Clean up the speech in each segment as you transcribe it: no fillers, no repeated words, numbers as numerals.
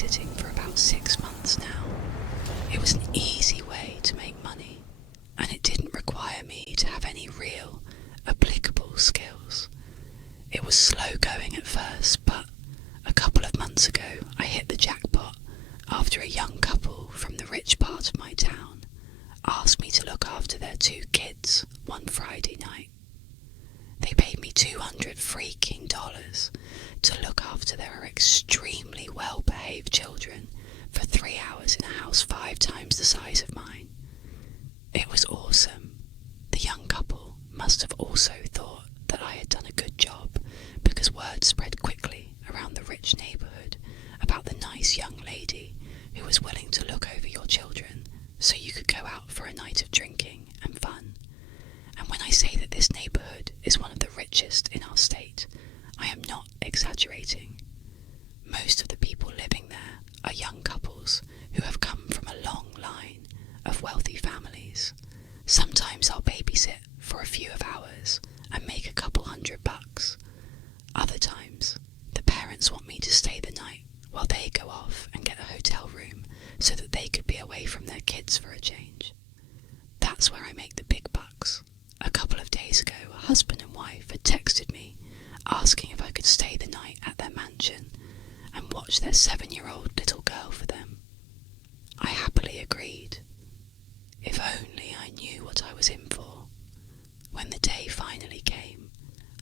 babysitting for about 6 months now. It was an easy way to make money, and it didn't require me to have any real, applicable skills. It was slow going at first, but a couple of months ago I hit the jackpot after a young couple from the rich part of my town asked me to look after their 2 kids one Friday night. They paid me $200 freaking to look after their extremely well-behaved children for 3 hours in a house 5 times the size of mine. It was awesome. The young couple must have also thought that I had done a good job, because word spread quickly around the rich neighbourhood about the nice young lady who was willing to look over your children so you could go out for a night of drinking and fun. And when I say that this neighbourhood is one of the richest in our state, I am not exaggerating. Most of the people living there are young couples who have come from a long line of wealthy families. Sometimes I'll babysit for a few of hours and make a couple $100. Other times, the parents want me to stay the night while they go off and get a hotel room so that they could be away from their kids for a change. That's where I make the big bucks. A couple of days ago, a husband and wife had texted me asking if I could stay the night at their mansion and watch their 7-year-old little girl for them. I happily agreed. If only I knew what I was in for. When the day finally came,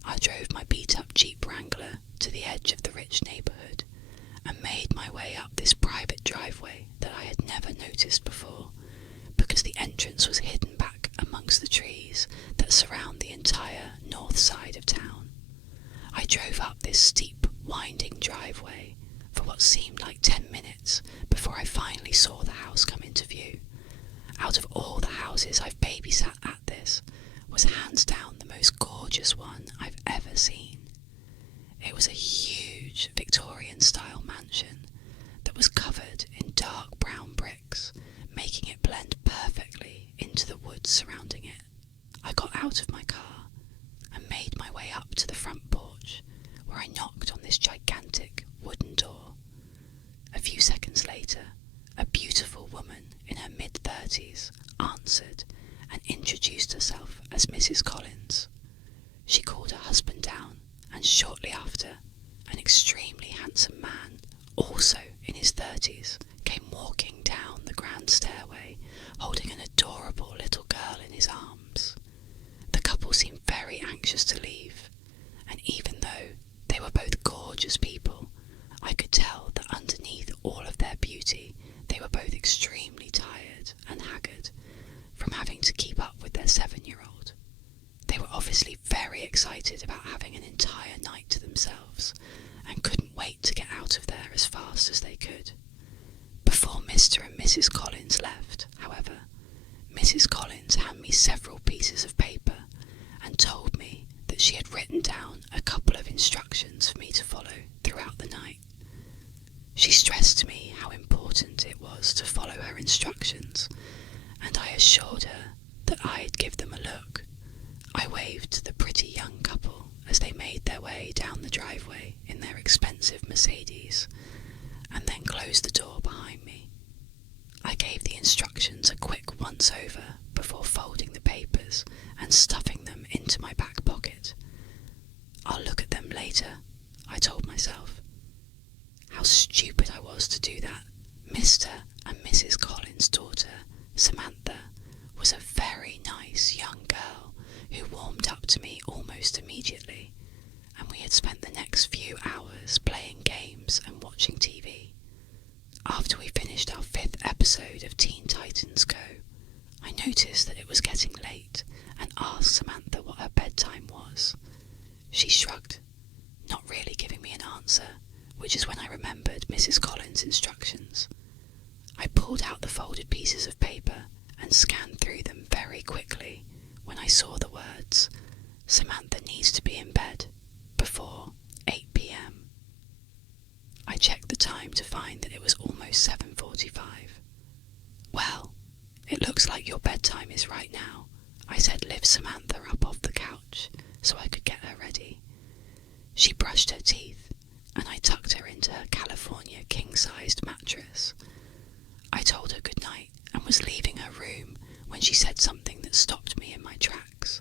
I drove my beat-up Jeep Wrangler to the edge of the rich neighbourhood and made my way up this private driveway that I had never noticed before, because the entrance was hidden back amongst the trees that surround the entire north side of town. I drove up this steep, winding driveway for what seemed like 10 minutes before I finally saw the house come into view. Out of all the houses I've babysat at this, was hands down the most gorgeous one I've ever seen. It was a huge Victorian-style mansion that was covered in dark brown bricks, making it blend perfectly into the woods surrounding it. I got out of my car and made my way up to the front porch, where I knocked on this gigantic wooden door. A few seconds later, a beautiful woman in her mid-30s answered and introduced herself as Mrs. Collins. She called her husband down, and shortly after, an extremely handsome man, also in his 30s, came walking down the grand stairway, holding an adorable little girl in his arms. The couple seemed very anxious to leave, and even though they were both gorgeous people, I could tell that underneath all of their beauty, they were both extremely tired and haggard from having to keep up with their 7-year-old. They were obviously very excited about having an entire night to themselves and couldn't wait to get out of there as fast as they could. Before Mr. and Mrs. Collins left, however, Mrs. Collins handed me several pieces of paper and told me that she had written down a couple of instructions for me to follow throughout the night. She stressed to me how important it was to follow her instructions, and I assured her that I'd give them a look. I waved to the pretty young couple as they made their way down the driveway in their expensive Mercedes, and then closed the door behind me. I gave the instructions a quick once-over before folding the papers and stuffing them into my back pocket. I'll look at them later, I told myself. How stupid I was to do that. Mr. and Mrs. Collins' daughter, Samantha, was a very nice young girl who warmed up to me almost immediately, and we had spent the next few hours playing games and watching TV. After we finished our 5th episode of Teen Titans Go, I noticed that it was getting late and asked Samantha what her bedtime was. She shrugged, not really giving me an answer, which is when I remembered Mrs. Collins' instructions. I pulled out the folded pieces of paper and scanned through them very quickly when I saw the words, "Samantha needs to be in bed before 8 p.m. I checked the time to find that it was almost 7:45. "Well, it looks like your bedtime is right now," I said, lift Samantha up off the couch so I could get her ready. She brushed her teeth, and I tucked her into her California king-size king-sized mattress. I told her good night and was leaving her room when she said something that stopped me in my tracks.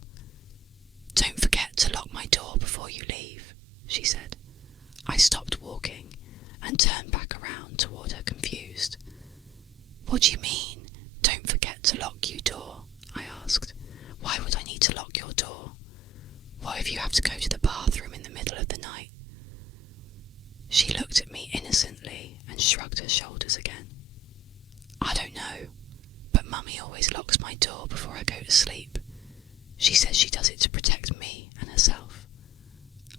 "Don't forget to lock my door before you leave," she said. I stopped walking and turned back around toward her confused. "What do you mean, don't forget to lock your door?" I asked. "Why would I need to lock your door? What if you have to go to the bathroom in the middle of the night?" She looked at me innocently and shrugged her shoulders again. "I don't know, but Mummy always locks my door before I go to sleep. She says she does it to protect me and herself.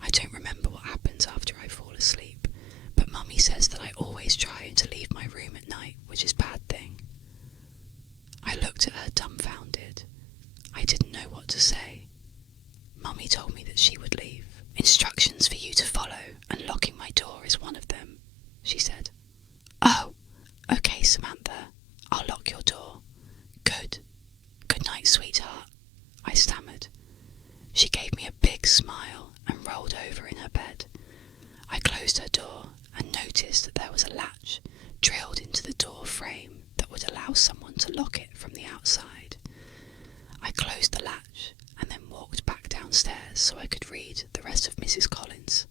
I don't remember what happens after I fall asleep, but Mummy says that I always try to leave my room at night, which is a bad thing." I looked at her dumbfounded. I didn't know what to say. "Mummy told me that she would leave. Instructions for you to follow, and locking my door is one of them," she said. "Oh, okay, Samantha. I'll lock your door." "Good. Good night, sweetheart," I stammered. She gave me a big smile and rolled over in her bed. I closed her door and noticed that there was a latch drilled into the door frame that would allow someone to lock it from the outside. I closed the latch and then walked back downstairs so I could read the rest of Mrs. Collins'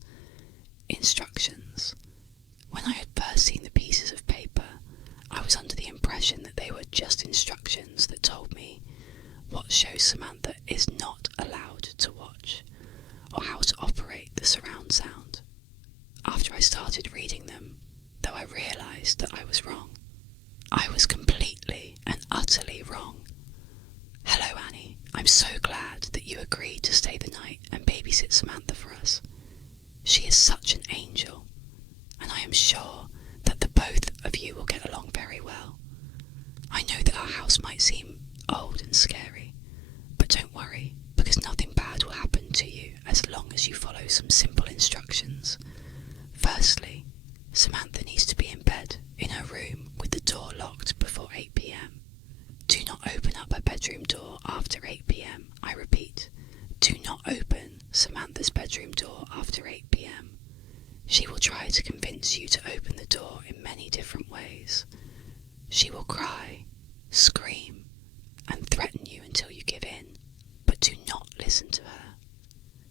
instructions. When I had first seen the pieces of paper, I was under the impression that they were just instructions that told me what shows Samantha is not allowed to watch, or how to operate the surround sound. After I started reading them, though, I realised that I was wrong. I was completely and utterly wrong. "Hello, Annie. I'm so glad that you agreed to stay the night and babysit Samantha for us. She is such an angel, and I am sure that the both of you will get along very well. I know that our house might seem old and scary, but don't worry, because nothing bad will happen to you as long as you follow some simple instructions. Firstly, Samantha needs to be in bed in her room with the door locked before 8 p.m. Do not open up her bedroom door after 8 p.m. I repeat, do not open Samantha's bedroom door after 8 p.m. She will try to convince you to open the door in many different ways. She will cry, scream, and threaten you until you give in, but do not listen to her.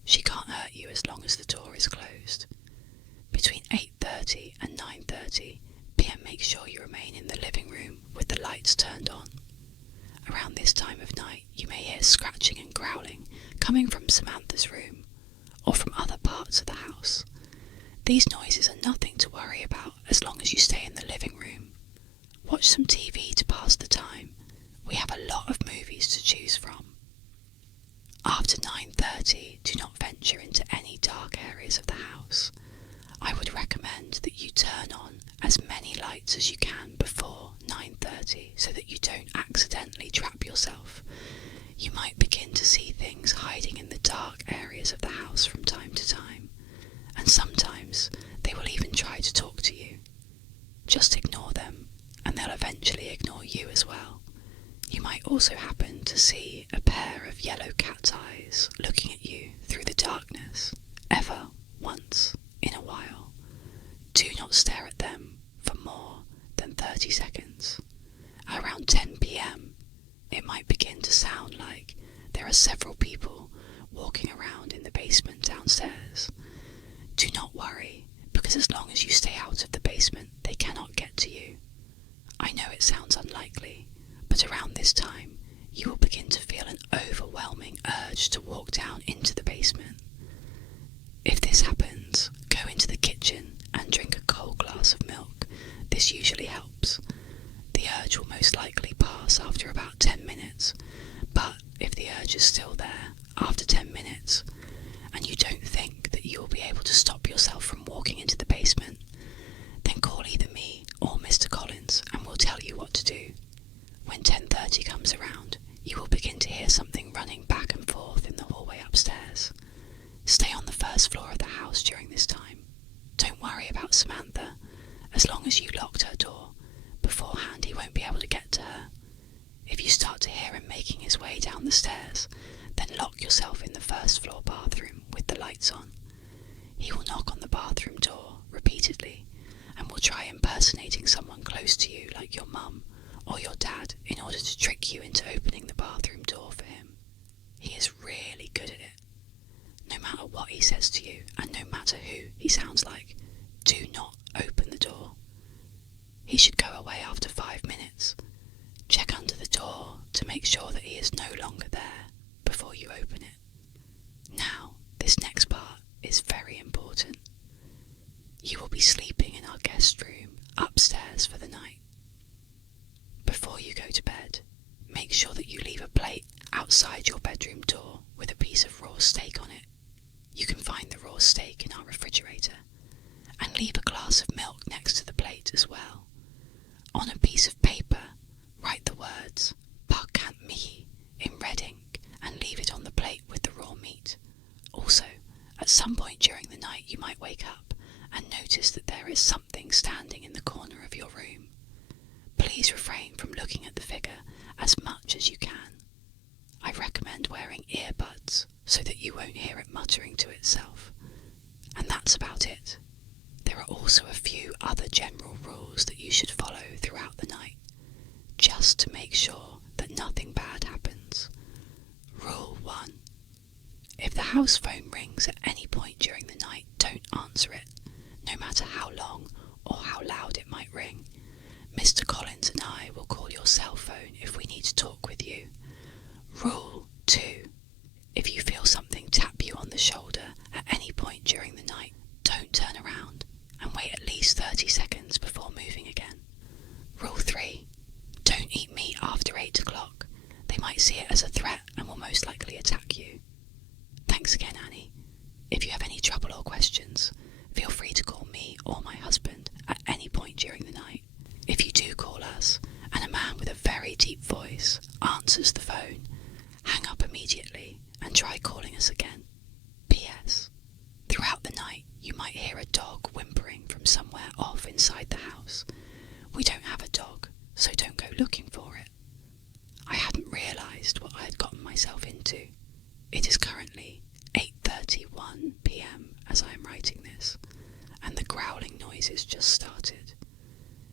She can't hurt you as long as the door is closed. Between 8:30 and 9:30 p.m. make sure you remain in the living room with the lights turned on. Around this time of night you may hear scratching and growling coming from Samantha's room or from other parts of the house. These noises are nothing to worry about as long as you stay in the living room. Watch some TV to pass the time. We have a lot of movies to choose from. After 9:30, do not venture into any dark areas of the house. I would recommend that you turn on as many lights as you can before 9:30 so that you don't accidentally trap yourself. You might begin to see things hiding in the dark areas of the house from time to time, and sometimes they will even try to talk to you. Just ignore them, and they'll eventually ignore you as well. You might also happen to see a pair of yellow cat's eyes looking at you through the darkness, ever once in a while. Do not stare at them for more than 30 seconds. Around 10 p.m, it might begin to sound like there are several people walking around in the basement downstairs. Do not worry, because as long as you stay out of the basement, they cannot get to you. I know it sounds unlikely, but around this time, you will begin to feel an overwhelming urge to walk down into the basement. If this happens, go into the kitchen and drink a cold glass of milk. This usually helps. The urge will most likely pass after about 10 minutes, but if the urge is still there after 10 minutes, and you don't think that you will be able to stop yourself from walking into the basement, then call either me or Mr. Collins and we'll tell you what to do. When 10:30 comes around, you will begin to hear something running back and forth in the hallway upstairs. Stay on the first floor of the house during this time. Don't worry about Samantha. As long as you locked her door, beforehand he won't be able to get to her. If you start to hear him making his way down the stairs, then lock yourself in the first floor bathroom with the lights on. He will knock on the bathroom door repeatedly and will will try impersonating someone close to you like your mum or your dad in order to trick you into opening the bathroom door for him. He is really good at it. No matter what he says to you and no matter who he sounds like, do not open the door. He should go away after 5 minutes. Check under the door to make sure that he is no longer there before you open it. Now, this next part is very important. You will be sleeping in our guest room upstairs for the night. Before you go to bed, make sure that you leave a plate outside your bedroom door with a piece of raw steak on it. You can find the raw steak in our refrigerator. And leave a glass of milk next to the plate as well. On a piece of paper, write the words "Pakant mihi" in red ink and leave it on the plate with the raw meat. Also, at some point during the night you might wake up and notice that there is something standing in the corner of your room. Please refrain from looking at the figure as much as you can. I recommend wearing earbuds so that you won't hear it muttering to itself. And that's about it. There are also a few other general rules that you should follow throughout the night, just to make sure that nothing bad happens. Rule 1. If the house phone rings at any point during the night, don't answer it, no matter how long or how loud it might ring. Mr. Collins and I will call your cell phone if we need to talk with you. Rule 2. If you feel something tap you on the shoulder at any point during the night, don't turn around and wait at least 30 seconds before moving again. Rule 3. Don't eat meat after 8 o'clock. They might see it as a threat and will most likely attack you. Thanks again, Annie. If you have any trouble or questions, feel free to call me or my husband at any point during the night. If you do call us, and a man with a very deep voice answers the phone, hang up immediately and try calling us again. P.S. Throughout the night, you might hear a dog whimpering from somewhere off inside the house. We don't have a dog, so don't go looking for it. I hadn't realised what I had gotten myself into. It is currently 8:31 p.m. as I am writing this, and the growling noises just started.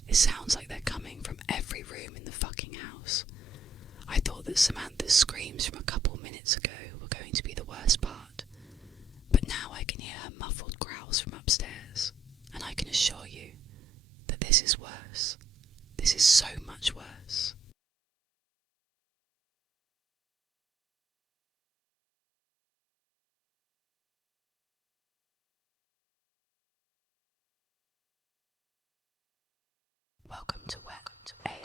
It sounds like they're coming from every room in the fucking house. I thought that Samantha's screams from a couple minutes ago were going to be the worst part, but now I can hear her muffled growls from upstairs, and I can assure you that this is worse. This is so much worse. Welcome to Wet ASMR.